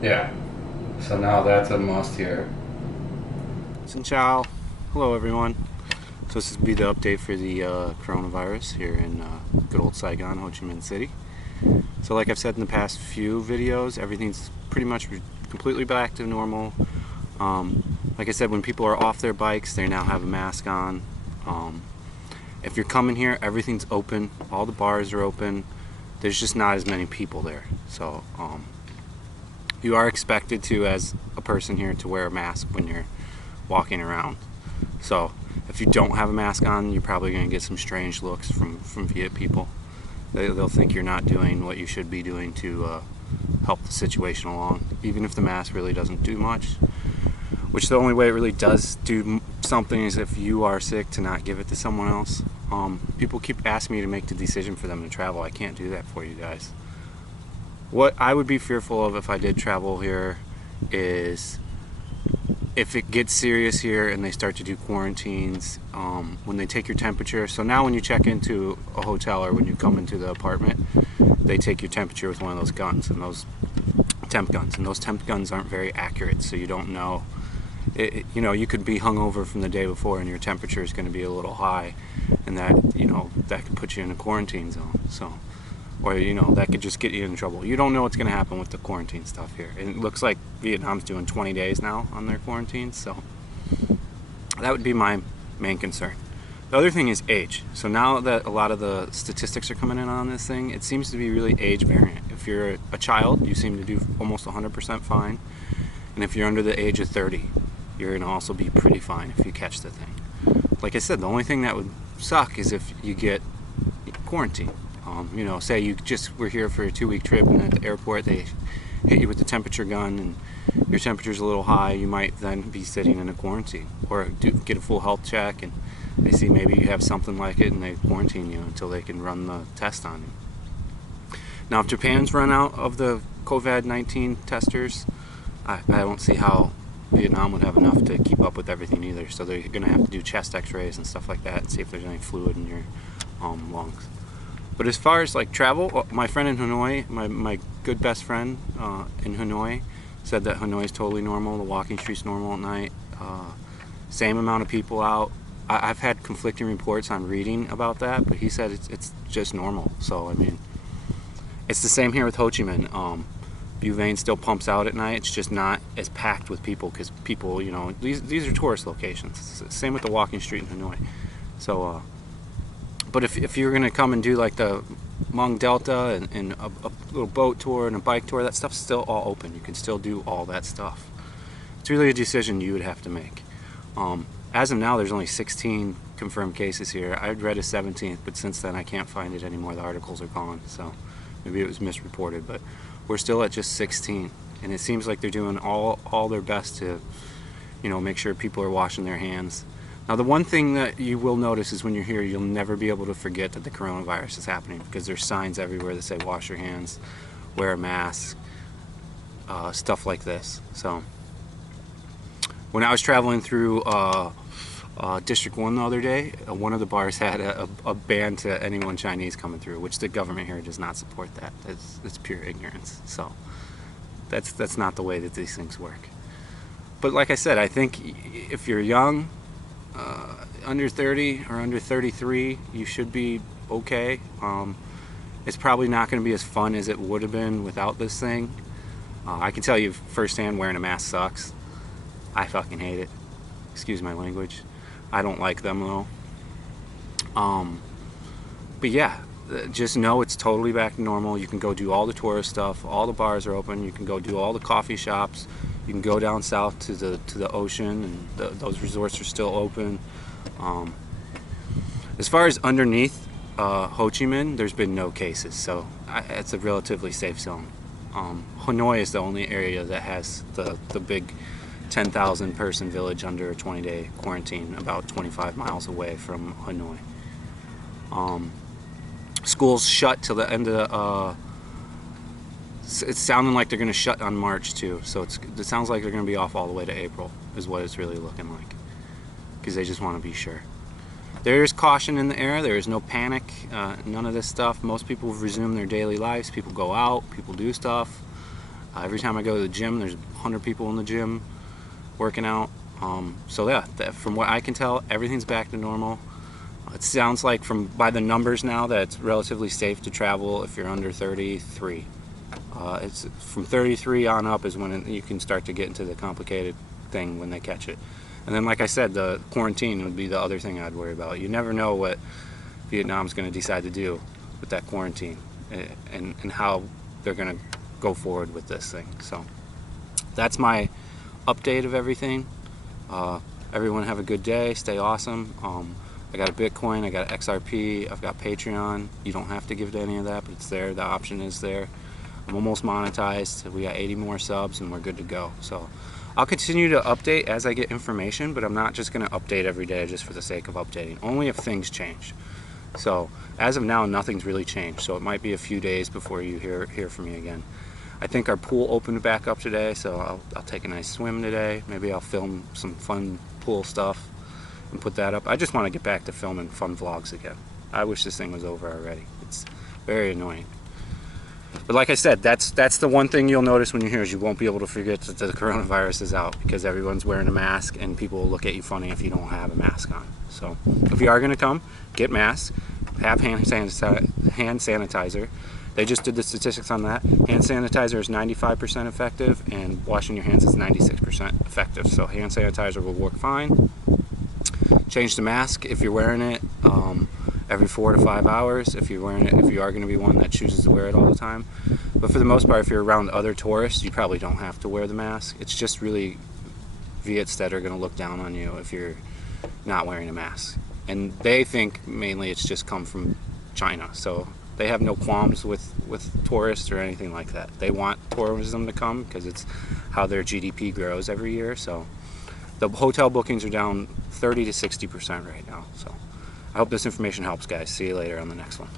Yeah. So now that's a must here. Xin chào. Hello, everyone. So this will be the update for the coronavirus here in good old Saigon, Ho Chi Minh City. So like I've said in the past few videos, everything's pretty much completely back to normal. Like I said, when people are off their bikes, they now have a mask on. If you're coming here, everything's open. All the bars are open. There's just not as many people there. So you are expected to, as a person here, to wear a mask when you're walking around. So if you don't have a mask on, you're probably going to get some strange looks from Viet people. They'll think you're not doing what you should be doing to help the situation along, even if the mask really doesn't do much. Which the only way it really does do something is if you are sick, to not give it to someone else. People keep asking me to make the decision for them to travel. I can't do that for you guys. What I would be fearful of if I did travel here is if it gets serious here and they start to do quarantines, when they take your temperature. So now when you check into a hotel or when you come into the apartment, they take your temperature with one of those guns, and those temp guns aren't very accurate, so you don't know. You know, you could be hungover from the day before and your temperature is going to be a little high, and that could put you in a quarantine zone. So, or that could just get you in trouble. You don't know what's going to happen with the quarantine stuff here. And it looks like Vietnam's doing 20 days now on their quarantine, so that would be my main concern. The other thing is age. So now that a lot of the statistics are coming in on this thing, it seems to be really age variant. If you're a child, you seem to do almost 100% fine, and if you're under the age of 30, you're going to also be pretty fine if you catch the thing. Like I said, the only thing that would suck is if you get quarantined. Say you just were here for a 2-week trip, and at the airport they hit you with the temperature gun and your temperature's a little high, you might then be sitting in a quarantine, or get a full health check and they see maybe you have something like it and they quarantine you until they can run the test on you. Now, if Japan's run out of the COVID-19 testers, I don't see how Vietnam would have enough to keep up with everything either. So they're going to have to do chest x-rays and stuff like that and see if there's any fluid in your lungs. But as far as like travel, my friend in Hanoi, my good best friend in Hanoi, said that Hanoi is totally normal. The walking street's normal at night. Same amount of people out. I've had conflicting reports on reading about that, but he said it's just normal. So I mean, it's the same here with Ho Chi Minh. Buvane still pumps out at night. It's just not as packed with people because people, these are tourist locations. Same with the walking street in Hanoi. So, but if you're gonna come and do like the Hmong Delta and a little boat tour and a bike tour, that stuff's still all open. You can still do all that stuff. It's really a decision you would have to make. As of now, there's only 16 confirmed cases here. I'd read a 17th, but since then I can't find it anymore. The articles are gone, so maybe it was misreported. But we're still at just 16, and it seems like they're doing all their best to, make sure people are washing their hands. Now, the one thing that you will notice is when you're here, you'll never be able to forget that the coronavirus is happening, because there's signs everywhere that say wash your hands, wear a mask, stuff like this. So when I was traveling through District 1 the other day, one of the bars had a ban to anyone Chinese coming through, which the government here does not support that. It's pure ignorance. So that's not the way that these things work. But like I said, I think if you're young, under 30 or under 33, you should be okay. It's probably not going to be as fun as it would have been without this thing. I can tell you firsthand, wearing a mask sucks. I fucking hate it. Excuse my language. I don't like them though. But yeah, just know it's totally back to normal. You can go do all the tourist stuff. All the bars are open. You can go do all the coffee shops. You can go down south to the ocean, and those resorts are still open. As far as underneath Ho Chi Minh, there's been no cases, so it's a relatively safe zone. Hanoi is the only area that has the big 10,000 person village under a 20-day quarantine, about 25 miles away from Hanoi. Schools shut till the end of it's sounding like they're going to shut on March too, so it sounds like they're going to be off all the way to April is what it's really looking like, because they just want to be sure. There is caution in the air. There is no panic, none of this stuff. Most people resume their daily lives. People go out, people do stuff. Every time I go to the gym, there's 100 people in the gym working out. So yeah, from what I can tell, everything's back to normal. It sounds like by the numbers now that it's relatively safe to travel if you're under 33. It's from 33 on up is when you can start to get into the complicated thing when they catch it. And then, like I said, the quarantine would be the other thing I'd worry about. You never know what Vietnam's going to decide to do with that quarantine and how they're going to go forward with this thing. So that's my update of everything. Everyone have a good day. Stay awesome. I got a Bitcoin, I got XRP, I've got Patreon. You don't have to give to any of that, but it's there. The option is there. I'm almost monetized. We got 80 more subs and we're good to go. So I'll continue to update as I get information, but I'm not just going to update every day just for the sake of updating. Only if things change. So as of now, nothing's really changed. So it might be a few days before you hear from me again. I think our pool opened back up today, so I'll take a nice swim today. Maybe I'll film some fun pool stuff and put that up. I just want to get back to filming fun vlogs again. I wish this thing was over already. It's very annoying. But like I said, that's the one thing you'll notice when you're here is you won't be able to forget that the coronavirus is out because everyone's wearing a mask and people will look at you funny if you don't have a mask on. So if you are going to come, get masks, have hand sanitizer. They just did the statistics on that. Hand sanitizer is 95% effective and washing your hands is 96% effective. So hand sanitizer will work fine. Change the mask if you're wearing it every 4 to 5 hours if you're wearing it, if you are going to be one that chooses to wear it all the time. But for the most part, if you're around other tourists, you probably don't have to wear the mask. It's just really Viets that are going to look down on you if you're not wearing a mask. And they think mainly it's just come from China. So they have no qualms with tourists or anything like that. They want tourism to come because it's how their GDP grows every year. So the hotel bookings are down 30 to 60% right now. So I hope this information helps, guys. See you later on the next one.